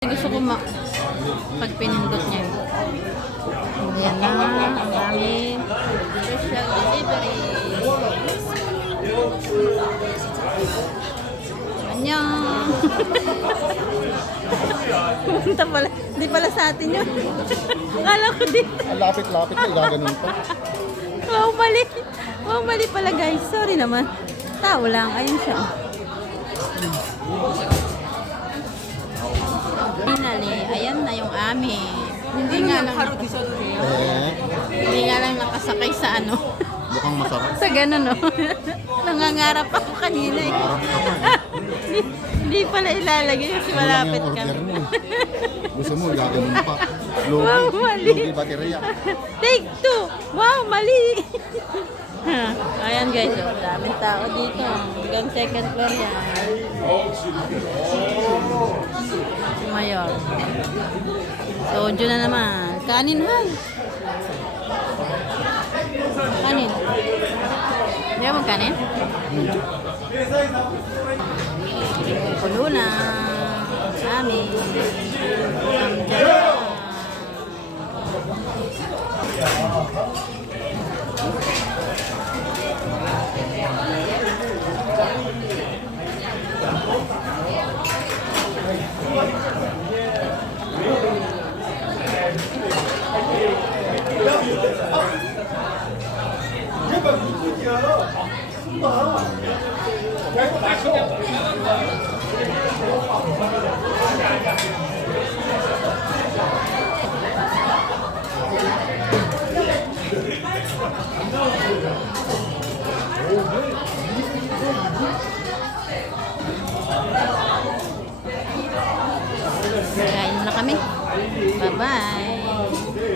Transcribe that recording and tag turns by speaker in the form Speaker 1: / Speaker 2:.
Speaker 1: Gusto ko ma... Pag pinindot niya yun. Ayan na, ang dami. Special delivery. Annyeong. Pumunta pala. Di pala sa atin yun. Akala ko dito.
Speaker 2: Ang lapit-lapit na, gaganon pa.
Speaker 1: Wow, mali. Wow, mali pala guys. Sorry naman. Tao lang. Ayun siya. Finally, ayan na yung amin. Hindi nga lang
Speaker 2: Eh,
Speaker 1: hindi nga lang nakasakay sa ano.
Speaker 2: mukhang masarap.
Speaker 1: sa ganun, no? Nangangarap ako kanina eh.
Speaker 2: Harap ka pa eh.
Speaker 1: Hindi, hindi pala ilalagay kasi malapit
Speaker 2: Ano
Speaker 1: ka.
Speaker 2: lang yung order mo. Gusto mo, gaganon pa. Logi.
Speaker 1: Wow, mali.
Speaker 2: Logi baterya.
Speaker 1: Take two! Wow, mali! Ayan guys, oh, daming tao dito. Hanggang second floor yan. Mayor. Soju na naman. Kanin, han. Kanin. Hindi ka magkanin? Pulo na. Amin. Ang ganda. Kain na kami. Bye-bye.